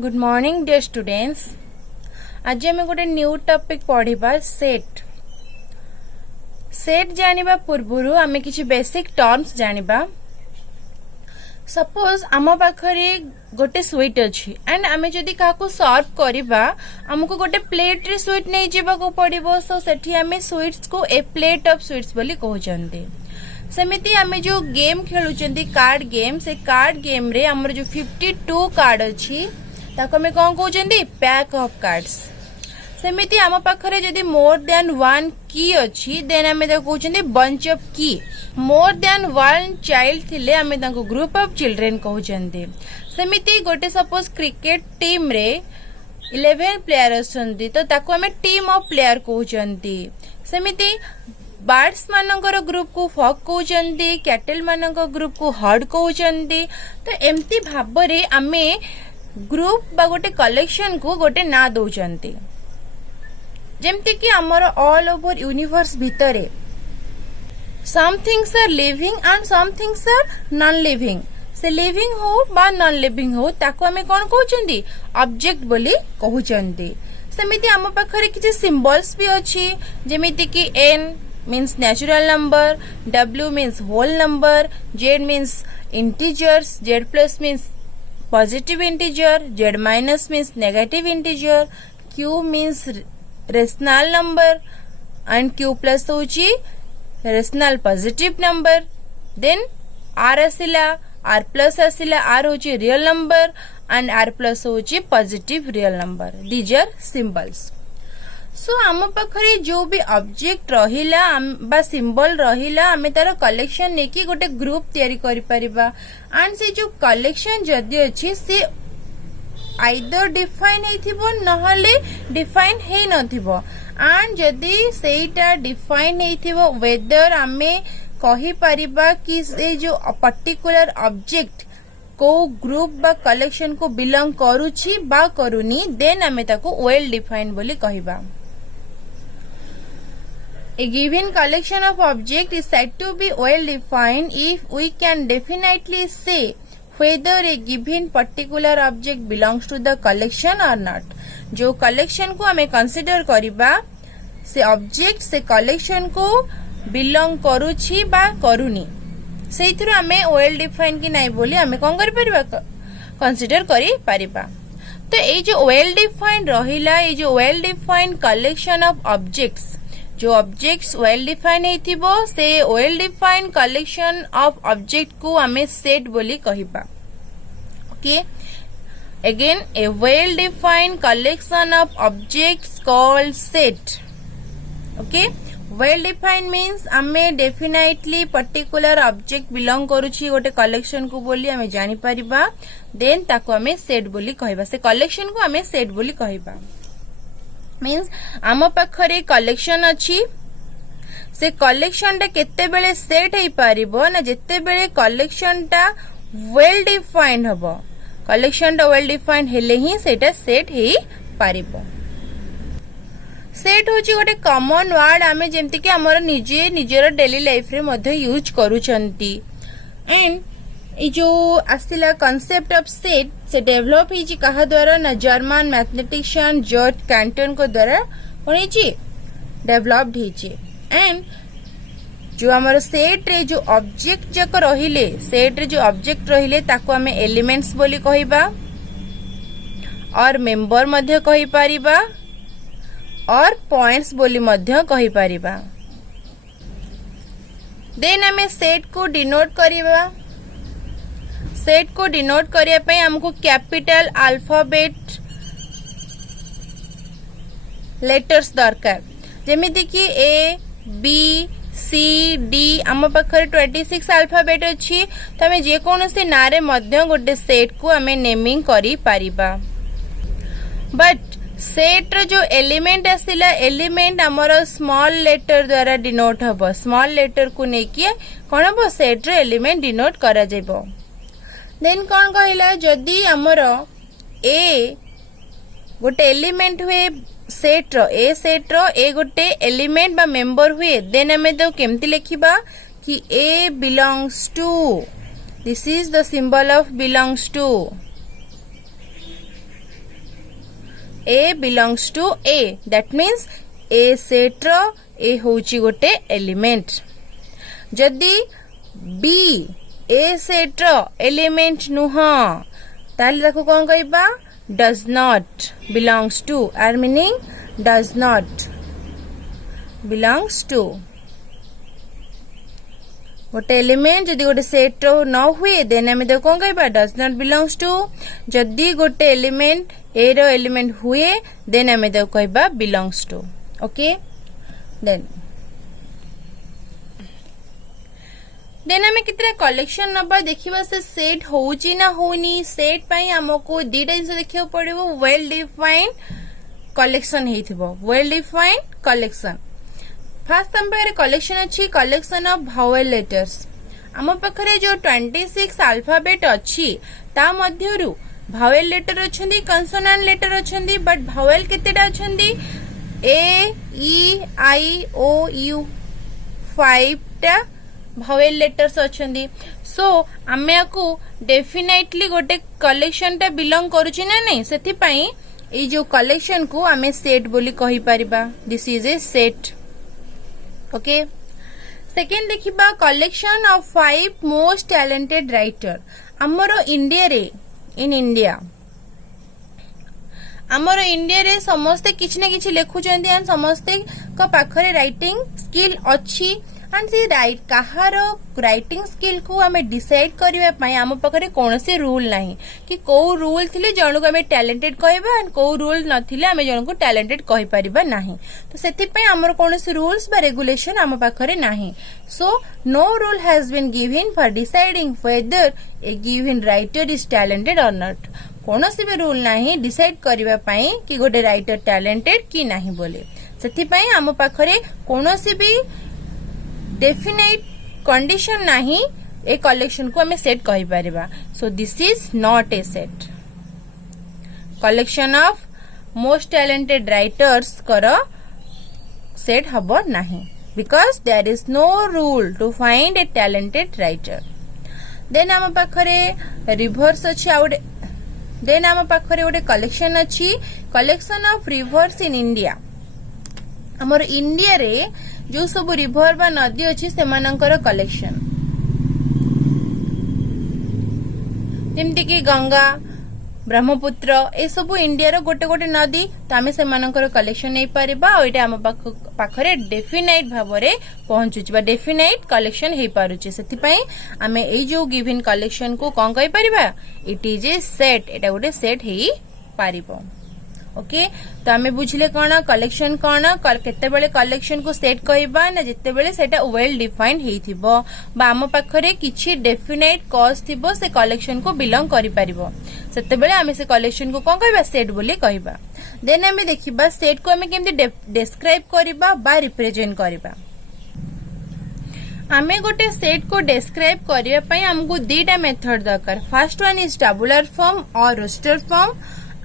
Good morning dear students. आज आम गोटे न्यू टॉपिक पढ़िबा सेट। सेट जानिबा पूर्वरु आमे किछि बेसिक टर्म्स जानिबा। सपोज आम पाखरे गोटे स्वीट अछि एंड आमे जदि काको सर्व करिबा हमको गोटे प्लेट रे स्वीट नै जीवा को पड़िबो। सो सेठी आमे स्वीट्स को ए प्लेट ऑफ स्वीट्स बोली कहउचंती। सेमिति आमे जो गेम खेलुचंती कार्ड गेम, से कार्ड गेम रे हमर जो 52 कार्ड अछि ताको हमें कौन कहउचंती पैक ऑफ कार्ड्स। सेमिति आम पाखरे जदि मोर देन वन की अछि देन हमें ताको कहउचंती बंच ऑफ की। मोर देन वन चाइल्ड थिले हमें ताको ग्रुप ऑफ चिल्ड्रेन कहउचंती। सेमिति गोटे सपोज क्रिकेट टीम रे 11 प्लेयर असंती तो ताको हमें टीम ऑफ प्लेयर कहउचंती। सेमिति बर्ड्स मानकर ग्रुप को फॉक कहउचंती, कैटल मानकर ग्रुप को हर्ड कहउचंती। तो एम्ति भाबरे आमे ग्रुप बा गोटे कलेक्शन को गोटे ना दउचंती। जेमति कि हमर ऑल ओवर यूनिवर्स भितरे some things are living and some things are non living. से लिविंग हो बा नॉन लिविंग हो ताको हमें कोन कहउचंती ऑब्जेक्ट बोली कहउचंती। सेमिति हम पाखरे किछि सिंबल्स भी अछि जेमिति कि n means natural number, w means whole number, z means integers, z plus means positive integer, z minus means negative integer, q means rational number and q plus होची rational positive number. Then r आसिला, r plus आसिला, r होची real number and r plus होची positive real number. These are symbols. सो आम पाखरे जो भी object रहिला बा symbol रहिला आमे तार कलेक्शन नेकी गोटे ग्रुप तयारी करि परिबा। एंड से जो कलेक्शन जदि अछि से आइदर डिफाइन हेथिबो नहले डिफाइन हे नथिबो। एंड जदि सेटा डिफाइन हेथिबो वेदर आमे कहि परिबा कि से जो पर्टिकुलर ऑब्जेक्ट को ग्रुप बा कलेक्शन को बिलोंग करूछि बा करूनी देन आमे ताको वेल डिफाइन बोली कहिबा। A given collection of objects is said to be well defined if we can definitely say whether a given particular object belongs to the collection or not. जो collection को हमें consider करिबा से object से collection को belong करूछि बा करूनी सेइथरो हमें well defined कि नाही बोली हमें कोन करि परिबा consider करि परिबा। तो ए जो well defined रहिला ए जो well defined collection of objects जो ऑब्जेक्ट्स वेल डिफाइन हेथिबो से well define collection of object को हमें सेट बोली कहिबा। Okay again a well define collection of objects called set. Okay well define means हमें डेफिनेटली पर्टिकुलर ऑब्जेक्ट बिलोंग करूछि गोटे कलेक्शन को बोली हमें जानि परिबा देन ताको हमें सेट बोली कहिबा। से कलेक्शन को हमें सेट बोली कहिबा। मीन्स आम पाखरे कलेक्शन अछि से कलेक्शन टा केते बेले सेट हेई पारिबो ना जेते बेले कलेक्शन टा वेल डिफाइन हबो। कलेक्शन टा वेल डिफाइन हेले ही सेटा सेट हेई पारिबो। सेट होची गोटे कॉमन वर्ड आमे जेमति कि हमर निजे निजेर डेली लाइफ रे मध्ये यूज करूचंती। एंड ये जो आसिला कॉन्सेप्ट ऑफ सेट से डेवलप ही कहा द्वारा ना जर्मन मैथमेटिशियन जॉर्ज कैंटन को द्वारा होनी डेवलप्ड ही। एंड जो हमारे सेट रे जो ऑब्जेक्ट जक रहिले सेट रे जो ऑब्जेक्ट रहिले ताको हमें एलिमेंट्स बोली कहिबा और मेंबर मध्य कहि परिबा और पॉइंट्स बोली मध्य कहि परिबा। देन हमें सेट को डिनोट करिबा। सेट को डिनोट करिया पे हमको कैपिटल अल्फाबेट लेटर्स दरकार जेमिति कि ए बी सी डी आम पाखरे 26 अल्फाबेट अछि। तो हमें जे कोनोसी नारे मध्य गोटे सेट को हमें नेमिंग करि परिबा। बट सेट रो जो एलिमेंट आसिला एलिमेंट हमर स्मॉल लेटर द्वारा डिनोट हबो। स्मॉल लेटर को नेकी कोन हबो सेट रो एलिमेंट डिनोट करा जेबो। देन कौन कहला जदि हमर ए गोटे एलिमेंट हुए सेट रो ए गोटे एलिमेंट बा मेंबर हुए देन हमें तो केमती लिखिबा कि A belongs to. This is the symbol of belongs to. A belongs to A. That means A set रो A होची गोटे एलिमेंट. जदि B A set रो एलिमेंट नुह ताले ताको कौन कहबा does not belongs to. Our meaning does not belongs to. गोटे एलिमेंट जदि गोटे सेट रो न हुए देन आम तो कौन कहबा डज नॉट बिलोंग्स टू. जदि गोटे एलिमेंट ए रो एलिमेंट हुए देन आम तो कहबा बिलोंग्स टू. ओके देन आम कितना कलेक्शन नबा देखिबा से सेट होउची ना होनी. सेट पई हमको दीटा जिंस देखियो पड़िबो. वेल डिफाइंड कलेक्शन हेथिबो. Well defined collection. फास्ट आम पाखे कलेक्शन अच्छी कलेक्शन ऑफ भावेल लेटर्स. आम पाखे जो 26 अल्फाबेट अच्छी ता मध्यरु भावेल लेटर अच्छी कंसोनांट लेटर अच्छी बट भावेल केतेटा अच्छी ए ई आई ओ यू 5 टा भावेल लेटर्स अच्छी. सो आमे आकु डेफिनेटली गोटे कलेक्शन टा बिलोंग करूची ना नहीं सेथिपाई ए जो कलेक्शन को आमे सेट बोली कहि परिबा. This is a set. Okay second देखिबा collection of 5 most talented writer. हमरो इंडिया रे इन इंडिया हमरो इंडिया रे समस्ते किछ ना किछ लिखुचंदी एंड समस्ते को पाखरे राइटिंग स्किल अच्छी एंड से राइट कहार राइटिंग स्किल को हमें डिसाइड करबा पई हम पाखरे कोनोसी रूल नाही कि को रूल थिले जणु को हमें टैलेंटेड कहबा एंड को रूल नथिले हमें जणु को टैलेंटेड कहि परिबा नाही. तो सेति पई हमर कोनोसी रूल्स बा रेगुलेशन हम पाखरे नाही. So no rule has been given for deciding whether a given writer is talented और नॉट. कोनोसी भी रूल नाही डिसाइड करबा पई कि गोटे राइटर टैलेंटेड कि नाही बोले. सेति पई हम पाखरे कोनोसी भी डेफिनेट कंडीशन नहीं ए कलेक्शन को हमें सेट कहि परिबा. So this is not a set. Collection of most talented writers कर सेट हबो नहीं because there is no rule to find a talented writer. Then आम पाखरे रिवर्स अच्छी आउट. देन आम पाखरे गोटे कलेक्शन अच्छी collection of reverse in India. हमर इंडिया रे जो सब रिवर बा नदी अच्छी सेमानंकर कलेक्शन जेमती कि गंगा ब्रह्मपुत्र ए सब इंडिया रो गोटे गोटे नदी तो आम से कलेक्शन नहीं पारिबा. आम पाखरे डेफिनाइट भाव में पहुंचुची डेफिनाइट कलेक्शन हो पारुचे. सेथिपाई आम ए जो गिवन कलेक्शन को कौन कहि परिबा इट इज ए सेट. एटा गोटे सेट हेई पारिबो. ओके तो आम बुझले कौन कलेक्शन कौन केते बेले कलेक्शन को सेट कहबा ना जिते बेले सेटा वेल डिफाइंड हेइथिबो बा आम पाखरे किछि डेफिनेट कॉज थिबो से कलेक्शन को बिलोंग करि परिबो. सेते बेले आम से कलेक्शन को कौन कहबा सेट बोली कहबा. देन आम देखिबा सेट को आम केमति डिस्क्राइब करबा बा रिप्रेजेंट करबा. आमे गोटे सेट को डिस्क्राइब करबा पई हमको दीटा मेथड दरकार. First one is tabular form और roster form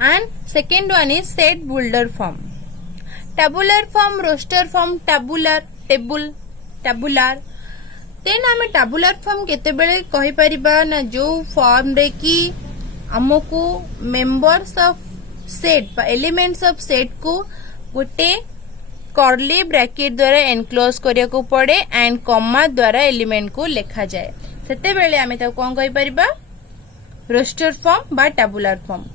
and second one is set builder form. Tabular form, roster form, tabular. Then आमे tabular form केते बेले कहि परिबा ना जो फॉर्म रे की हमको मेंबर्स ऑफ सेट बा एलिमेंट्स ऑफ सेट को गोटे कर्ली ब्रैकेट द्वारा एनक्लोज करिया को पड़े एंड कॉमा द्वारा एलिमेंट को लिखा जाए. सेते बेले आमे त कोन कहि परिबा रोस्टर फॉर्म बा tabular form.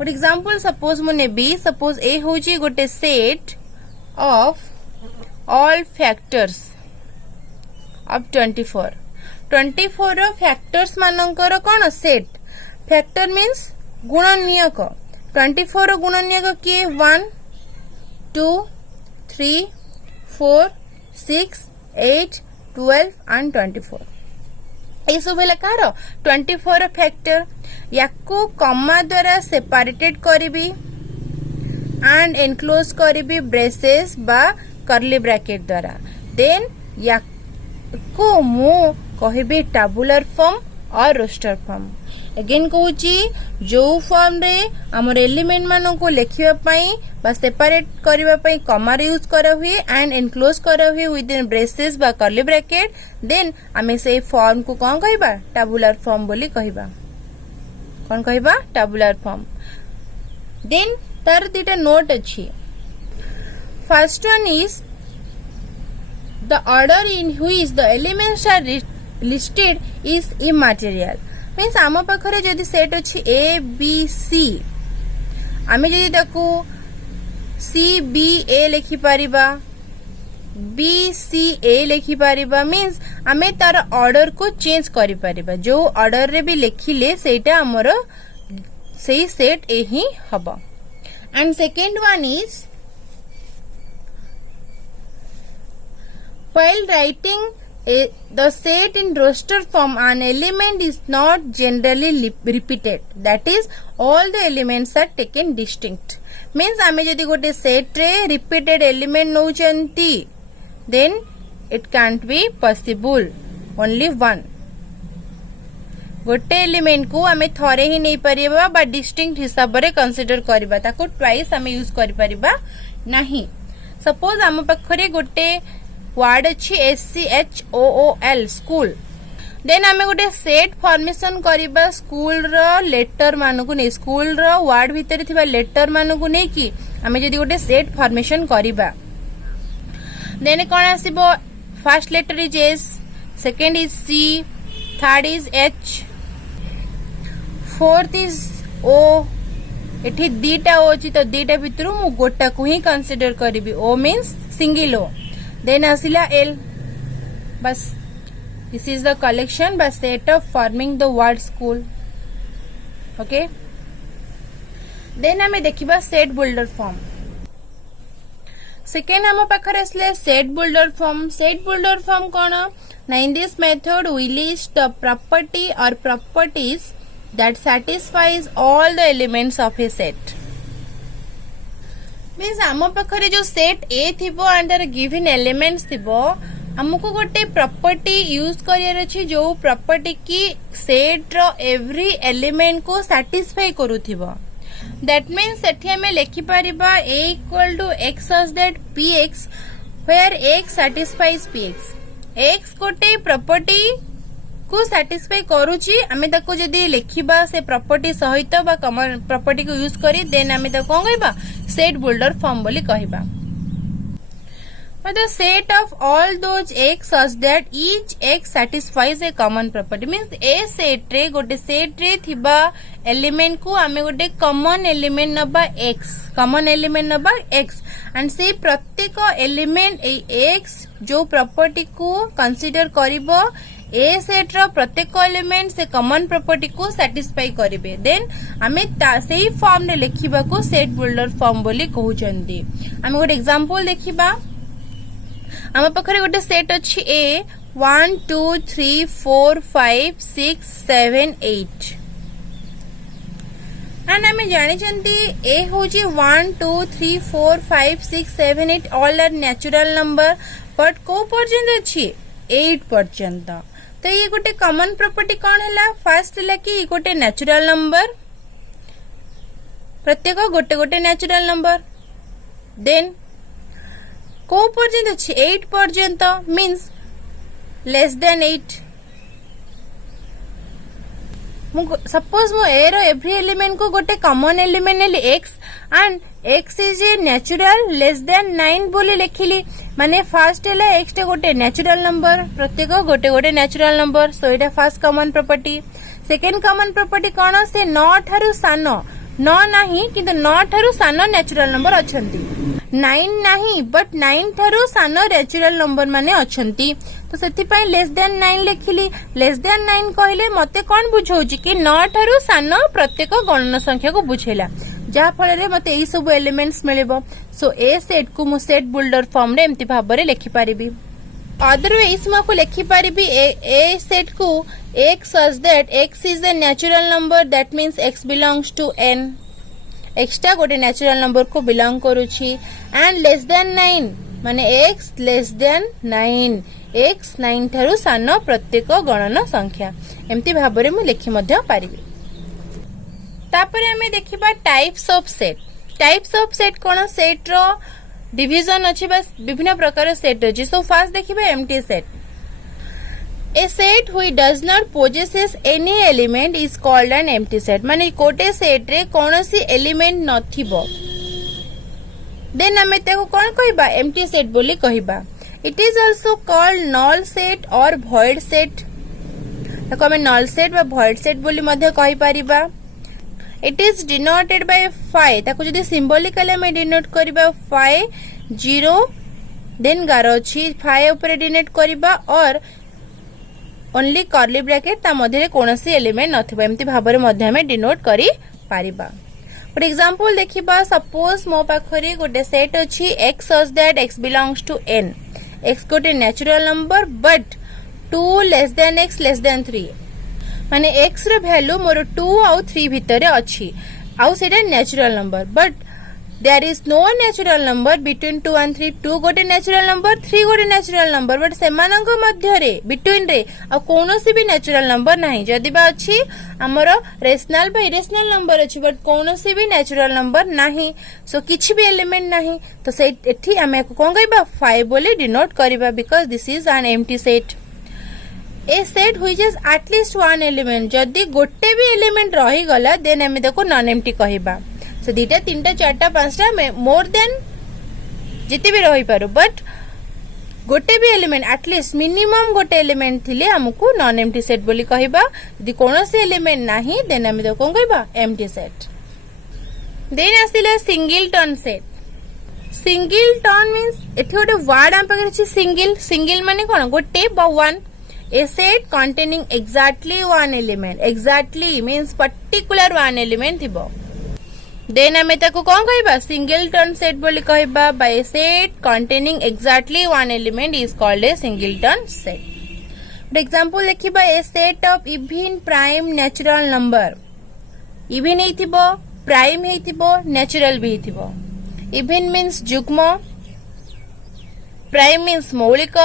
For example suppose मुने बी सपोज ए होची गोटे set of all factors of 24 रो फैक्टर्स मानकर कौन सेट. फैक्टर मीन्स गुणनीयक. 24 रो गुणनीयक किए 1 2 3 4 6 8 12 एंड 24. ये सब है कार 24 फैक्टर. याकू कॉमा द्वारा सेपरेटेड करिबी एंड एनक्लोज करिबी ब्रेसेस बा कर्ली ब्रैकेट द्वारा. देन याकू मु कहिबी टैबुलर फॉर्म और रोस्टर फॉर्म. अगेन कहूची जो फॉर्म रे हमर एलिमेंट मानन को लिखिबा पई बा सेपरेट करबा पई कॉमा रे यूज करा हुए एंड एनक्लोज करा हुए विद इन ब्रेसेस बा कर्ली ब्रैकेट. देन आमे से फॉर्म को कोन कहबा टैबुलर फॉर्म बोली कहबा. कौन कहबा टैबुलर फॉर्म. देन तार दीटा नोट अच्छी. First one is the order in which the elements are listed is immaterial. Means आम पाखरे जदि सेट अच्छी ए बी सी आमे जदि ताकू सी बी ए लिखि पारिबा बी सी ए लिखि पारिबा मीन्स आमे तार ऑर्डर को चेंज करि पारिबा. जो ऑर्डर रे भी लिखिले सेटा हमर सेही सेट ए ही हबो. And second one is while writing the set in roster form an element is not generally repeated, that is all the elements are taken distinct. Means आमे जदि गोटे सेट रे repeated element नौचंती then it can't be possible, only one. गोटे element को आमे थरे ही नहीं परिबा बा डिस्टिंक्ट हिसाब रे कंसीडर करबा ताको ट्वाइस आमे यूज करि परिबा नहीं. सपोज आम पाखरे गोटे वर्ड अच्छी SCHOOL स्कूल देन आमे गोटे सेट फॉर्मेशन करिबा स्कूल रो लेटर मानकु नै स्कूल रो वर्ड भितर थिबा लेटर मानकु नै कि आमे जदि गोटे सेट फॉर्मेशन करिबा देन कोन आसीबो first letter is S, second is C, third is H, fourth is O. एठी दीटा O अछि तो दीटा भितरु मु गोटा को ही कंसीडर करिबी. O means single O. Then आसिला L. बस this is the collection by set of forming the word school. Okay then हमें देखिबा सेट बिल्डर फॉर्म. सेकेंड हम पाखरे आसले set builder form. Set builder form कोन ना in this method we list the property और properties that satisfies all the elements of a set. Means आम पाखरे जो सेट ए थिबो एंड देयर गिवन एलिमेंट्स थिबो हमको गोटे प्रॉपर्टी यूज करियर अछि जो प्रॉपर्टी की सेट रो एवरी एलिमेंट को सैटिस्फाई करूथिबो. दैट मीन्स सेठी हमें लिखि परिबा a equal to x such that px where x satisfies px. x गोटे प्रॉपर्टी को सैटिस्फाई करूची आमे ताको जदी लिखिबा से प्रॉपर्टी सहित बा कमन प्रॉपर्टी को यूज करी देन आमे ताको कोन कहबा सेट बिल्डर फॉर्म बोली कहबा. The set of all those x such that each x satisfies a common property means a set रे गोटे सेट रे थिबा एलिमेंट को आमे गोटे कॉमन एलिमेंट नबा x कॉमन एलिमेंट नबा x एंड से प्रत्येक एलिमेंट ए x जो प्रॉपर्टी को कंसीडर करिवो ए सेट रो प्रत्येक एलिमेंट से कॉमन प्रॉपर्टी को सैटिस्फाई करिवे देन आमे सेही फॉर्म रे लिखिबा को सेट बिल्डर फॉर्म बोली कहउचंदी. आमे गोटे एग्जांपल देखिबा. आम पाखरे गोटे सेट अच्छी ए 1 2 3 4 5 6 7 8 एंड आमे जानि चंती ए होची 1 2 3 4 5 6 7 8 all are natural number but को पर्यंत अच्छी 8 पर्यंत. तो ये गोटे कॉमन प्रॉपर्टी कौन है फर्स्ट है कि गोटे नेचुरल नंबर प्रत्येक गोटे गोटे नेचुरल नंबर देन को पर्यंत अच्छी 8 पर्यंत मीन्स लेस देन 8. सपोज मो ए रो एवरी एलिमेंट को गोटे कॉमन एलिमेंट नेली x and x is a natural less than 9 बोली लिखिली माने फर्स्ट है x टे गोटे नेचुरल नंबर प्रत्येक गोटे गोटे नेचुरल नंबर सो इटा first common property. Second common property कोन से 9 ठारू सानो 9 नाही किंतु 9 ठारू सानो नेचुरल नंबर अछंती 9 नाही बट 9 ठारू सानो नेचुरल नंबर माने अछंती. तो सेति पय लेस देन 9 लिखिली. लेस देन 9 कहले मते कोन बुझौची कि 9 ठारू सानो प्रत्येक गणना संख्या को बुझेला जहा फल रे मते एई सब एलिमेंट्स मिलेबो. सो ए सेट को मु सेट बिल्डर फॉर्म रे एम्ति भाबरे लिखि पारिबी. अदरवाइज म को लिखि पारिबी ए सेट को x such that x is a natural number that means x belongs to n. Extra गोटे नेचुरल नंबर को बिलोंग करूची एंड लेस देन 9 माने x लेस देन 9 x 9 ठारू सानो प्रत्येक गणना संख्या एम्ति भाबरे मु लिखि मध्य पारिबी. तापरे हमें देखिबा types of set. Types of set कोन सेट रो डिवीजन अछि बस विभिन्न प्रकार सेट अछि. सो फर्स्ट देखिबा empty set. A set which does not possesses any element is called an empty set. माने कोटे सेट रे कोनोसी एलिमेंट नथिबो देन आमे ताको कोन कहबा एम्प्टी सेट बोली कहबा। It is also called null set और भॉइड सेट। ताको आमे नल सेट बा भॉइड सेट बोली मध्ये कहि परिबा। It is denoted by phi. ताको जदी सिंबॉलिकली आमे डिनोट करबा फाइ 0 देन गारो छी फाइ ऊपर डिनोट करबा और ओनली कर्ली ब्रैकेट ता मध्ये कोनोसी एलिमेंट नथिबा एम्ति भाबरे मध्ये आमे डिनोट करि पारिबा। फॉर एग्जांपल देखिबा सपोज मो पाखरे गोटे सेट अछि x such that x belongs to n। x गोटे natural number but 2 less than x less then 3 माने x रो वैल्यू मोर 2 आउ 3 भितरे अछि आउ सेटा natural number but there is no natural number between 2 and 3। 2 गोटे नेचुरल नंबर 3 गोटे नेचुरल नंबर बट सेमानंग मध्य रे बिटवीन रे आ कोनोसी भी नेचुरल नंबर नाही। जदी बा अछि हमरो रेशनल बा इरेशनल नंबर अछि बट कोनोसी भी नेचुरल नंबर नाही सो किछि भी एलिमेंट नाही तो से एठी हमें कोन कहबा 5 बोली डिनोट करबा because this is an empty set. A set which is at least one element. जदी गोटे भी एलिमेंट रही गला देन हमें देखो नॉन एम्प्टी कहबा। सो दीटा तीनटा चारटा पांचटा में मोर देन जिते भी रही पारो बट गोटे भी एलिमेंट एटलीस्ट मिनिमम गोटे एलिमेंट थिले हमकु नॉन एम्प्टी सेट बोली कहबा। यदि कोनोसी एलिमेंट नाही देन हम तो कोन कहबा एम्प्टी सेट। देन आसिला सिंगलटन सेट। सिंगलटन मींस एठी गोटे वर्ड हम पकरे छी सिंगल। सिंगल माने कोन गोटे बा one. A set containing exactly one element। exactly means particular one element थिबो। देन हमें ताको कोन कहबा सिंगलटन सेट बोली कहबा। By a set containing exactly one element is called a singleton set। For example देखिबा a set of even prime natural number. Even हेथिबो prime हेथिबो नेचुरल भी हेथिबो। इवन मींस जुग्म प्राइम मीन्स मौलिक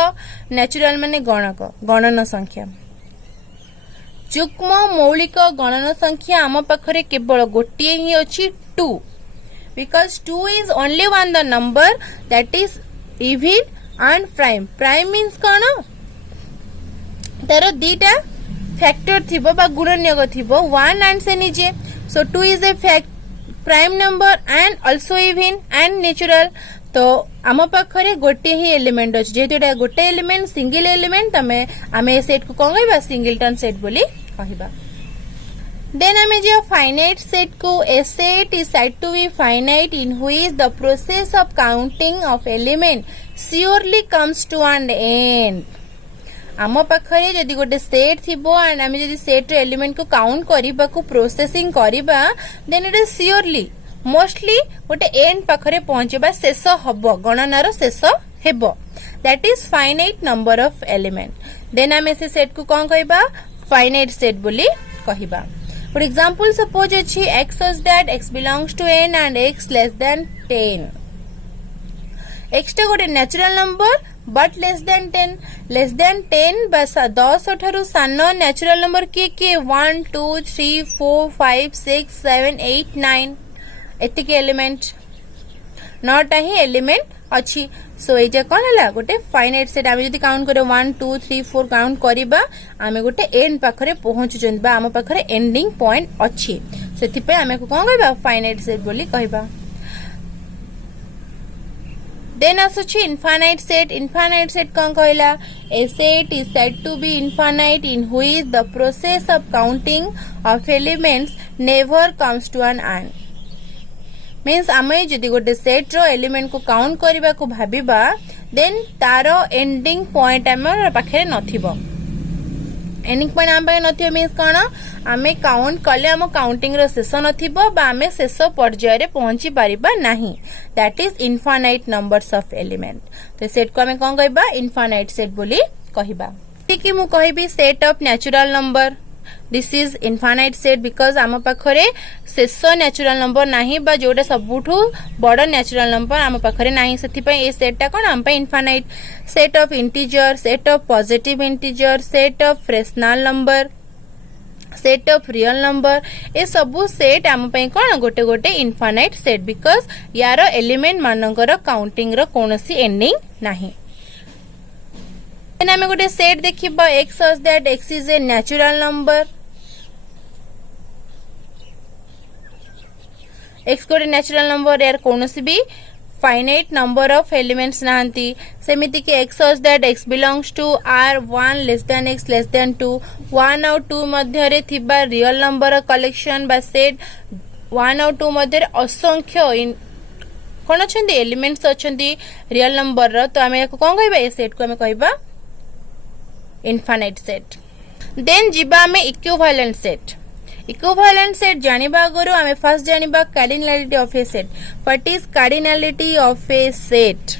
नेचुरल माने गणक गणन संख्या। जुग्म मौलिक गणन संख्या आम पाखरे केवल गोटे ही अछि 2 because 2 is only one the number that is even and prime. Prime means कोन तारो दीटा फैक्टर थिबो बा गुणनयोग थिबो 1 एंड से निजे। So 2 is a prime number and also even and natural. तो आम पाखरे गोटे ही एलिमेंट अछि जेहेतु एटा गोटे एलिमेंट सिंगल एलिमेंट तमे आमे सेट को कोन कहबा सिंगलटन सेट बोली कहबा। देन आमे जे फाइनाइट सेट को a set is said to be finite in which the process of counting of element surely comes to an end. आम पाखरे जदि गोटे सेट थिबो एंड आमे जदि सेट रे एलिमेंट को काउंट करबा को प्रोसेसिंग करबा then it is surely mostly गोटे एंड पाखरे पहुंचबा शेष हबो गणनार शेष हेबो। That is finite number of element. Then आमे से सेट को कोन कहबा फाइनाइट सेट बोली कहबा। फॉर एग्जांपल सपोज अछि x such that x belongs to n and x less than 10। x टा गोटे natural number but less than 10। Less than 10 बस 10 ठारू सानो नेचुरल नंबर के 1 2 3 4 5 6 7 8 9 एतिके एलिमेंट 9टा ही एलिमेंट अछि। सो एटा कोन हला गोटे फाइनाइट सेट। आमे जदी काउंट करे 1 2 3 4 काउंट करिबा आमे गोटे एंड पाखरे पहुंच जंबा आम पाखरे एंडिंग पॉइंट अछि सेति पे आमे को कोन कहबा फाइनाइट सेट बोली कहबा। देन आसुछि इनफाइनाइट सेट। इनफाइनाइट सेट कोन कहला a set is said to be infinite in which the process of counting of elements never comes to an end. Means आमे जदि गोटे सेट रो एलिमेंट को काउंट करबा को भाबिबा देन तारो एंडिंग पॉइंट हमर पाखरे नथिबो। एंडिंग पॉइंट आम पाखे नथिबो मीन्स कोन आमे काउंट कले हम काउंटिंग रो शेष नथिबो बा आमे शेष पर्याय रे पहुंची पारिबा नाही। That is infinite numbers of element. तो सेट को आमे कोन कहबा इनफाइनाइट सेट बोली कहबा। ठीक मु कहबी set of natural number. This is infinite set because आम पाखरे शेष नेचुरल नंबर नाही बा जोटा सबुठू बड़ नेचुरल नंबर आम पाखरे नाही सेति पय ए सेटटा कोन आम पय infinite. Set of integer set of positive integer set of fractional number set of real number A सबु सेट आम पय कोन गोटे गोटे इनफाइनाइट सेट बिकॉज यार एलिमेंट मानकर काउंटिंग रो कोनोसी एंडिंग नाही। आमे गोटे सेट देखिबा x such that x is a natural number। x गोटे नेचुरल नंबर यार कोनोसी भी फाइनाइट नंबर ऑफ एलिमेंट्स नाहंती सेमिति कि x such that x belongs to r 1 less than x less than 2 1 और 2 मध्य रे थिबा रियल नंबर कलेक्शन बा सेट 1 और 2 मध्य रे असंख्य कौन अच्छा एलिमेंट्स अच्छा रियल नंबर रो तो आमे याको कौन कहबा ए सेट को आमे कहबा इनफाइनाइट सेट। देन जिबा आमे इक्विवेलेंट सेट। इक्विवेलेंट सेट जानिबा आगरो आमे फर्स्ट जानिबा cardinality of a set. What is cardinality of a set?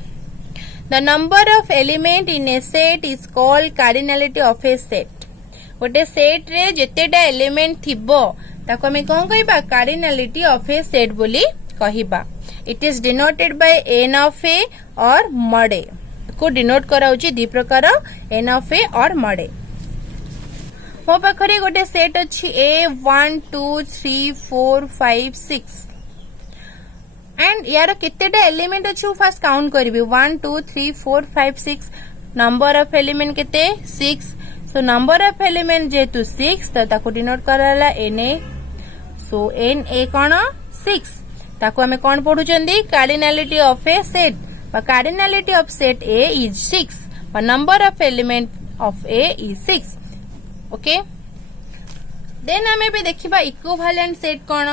The number of element in a set is called cardinality of a set. गोटे set रे जेतेटा element थिबो ताको आमे कोन कहबा कार्डिनलिटी ऑफ ए सेट बोली कहिबा। It is denoted by n of a और mod a को डिनोट कराउची दी प्रकार n ऑफ a और mod a। मो पाखरे गोटे सेट अछि a 1 2 3 4 5 6 एंड यार केतेटा एलिमेंट अछि फर्स्ट काउंट करबी 1 2 3 4 5 6 नंबर ऑफ एलिमेंट केते 6 सो नंबर ऑफ एलिमेंट जेतु 6 त ताको डिनोट कराला na सो na कोन 6 ताको हमें कौन पढ़ुचंदी cardinality of a set cardinality of set A is 6 number of element of A is 6 okay. Then हमें भी देखिबा इक्विवेलेंट सेट कौन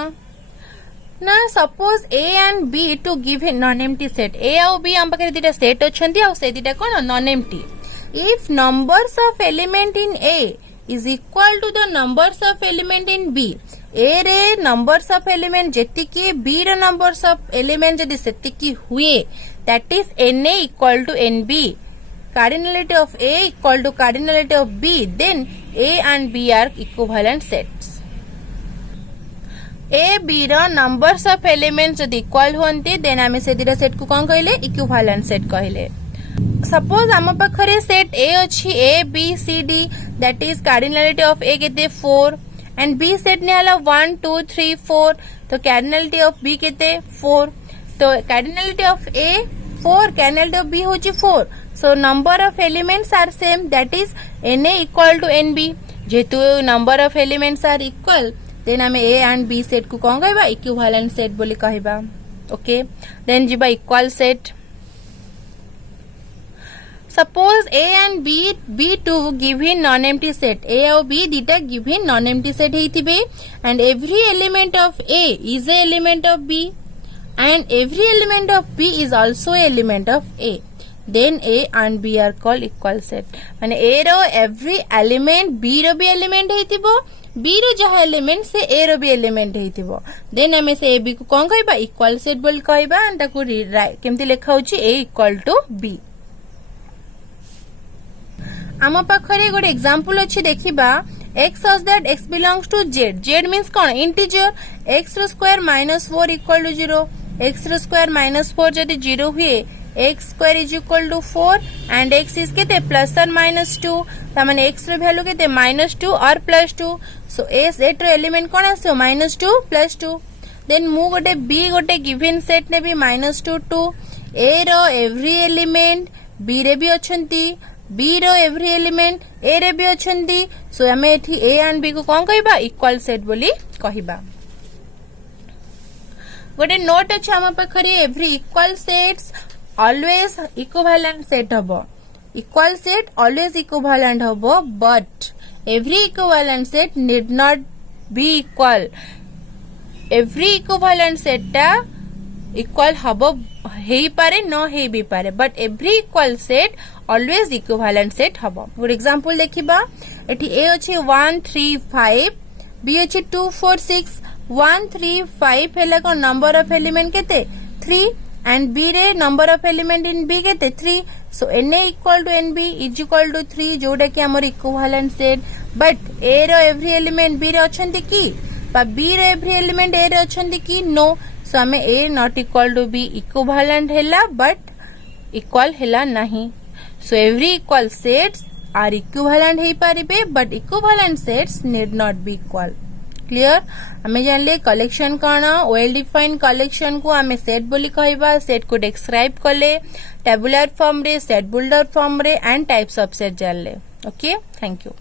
ना suppose A and B two give a non empty set A और बी हम पाखे दिटा set अछंती और से दिटा कौन non empty if numbers of element in A is equal to the numbers of element in B A रे numbers of element जेतिकी B रे नंबर्स ऑफ एलिमेंट जदि सेतिकी हुए that is na equal to nb cardinality of a equal to cardinality of b then a and b are equivalent sets. a b रो numbers of element जदि equal होंती then आमे से दिरा set को कोन कहले इक्विवेलेंट सेट कहले। Suppose आम पाखरे सेट a अछि a b c d that is cardinality of a केते 4 एंड बी सेट ने हला 1 2 3 4 तो कार्डिनलिटी ऑफ बी केते 4 तो cardinality of A 4 cardinality of B होची 4 so number of elements are same that is na equal to nb जेतु number of elements are equal then हमें A and B set को कोन कहबा equivalent set बोली कहबा okay. Then जिबा equal set suppose a and b two given non empty set a और b दीटा given non empty set हेतिबे and every element of a is a element of b and every element of b is also element of a then a and b are called equal set माने a रो every element b रो भी element हेतिबो b रो जहा element से a रो भी element हेतिबो then हमें से a b को कोन कहबा इक्वल सेट बोल कहबा एंड ताको केमति लेखा होची a इक्वल टू b। आम पाखरे गोटे एग्जांपल अछि देखिबा x such that x belongs to z z means कोन इंटीजर x रो स्क्वायर -4 इक्वल टू 0 x रो स्क्वायर -4 जदि 0 हुए x square is equal to 4 and x is केते प्लस और -2 त माने x रो वैल्यू केते -2 और +2 सो ए सेट रो एलिमेंट कोन आसो -2 +2 देन मु गोटे b गोटे गिवन सेट ने भी -2 2 a रो एवरी एलिमेंट b रे भी अछंती b रो एवरी एलिमेंट a रे भी अछंती सो हमें एठी a एंड b को कोन कहबा इक्वल सेट बोली कहबा। गोटे नोट अछि हम पाखरे every equal sets always equivalent set हबो इक्वल सेट ऑलवेज इक्विवेलेंट हबो but every equivalent set need not be equal every equivalent set equal हबो हेई पारे न हेई भी पारे but every equal set always equivalent set हबो। फॉर एग्जांपल देखिबा एठी a अछि 1 3 5 b अछि 2 4 6 1 3 5 हेला को नंबर ऑफ एलिमेंट केते 3 एंड b रे number of element in b केते 3 so na equal to nb is equal to 3 जोडा कि हमर इक्विवेलेंट सेट बट a रो एवरी एलिमेंट b रे अछंती की बा b रो एवरी एलिमेंट a रे अछंती की नो सो हमें a not equal to b equivalent हेला बट इक्वल हेला नहीं so every equal sets are equivalent हे पारिबे but equivalent sets need not be equal. Clear हमें जानले कलेक्शन कौन वेल डिफाइंड कलेक्शन को हमें सेट बोली कहबा सेट को डिस्क्राइब कले टेबुलर फॉर्म रे सेट बिल्डर फॉर्म रे एंड टाइप्स ऑफ सेट जानले ओके थैंक यू।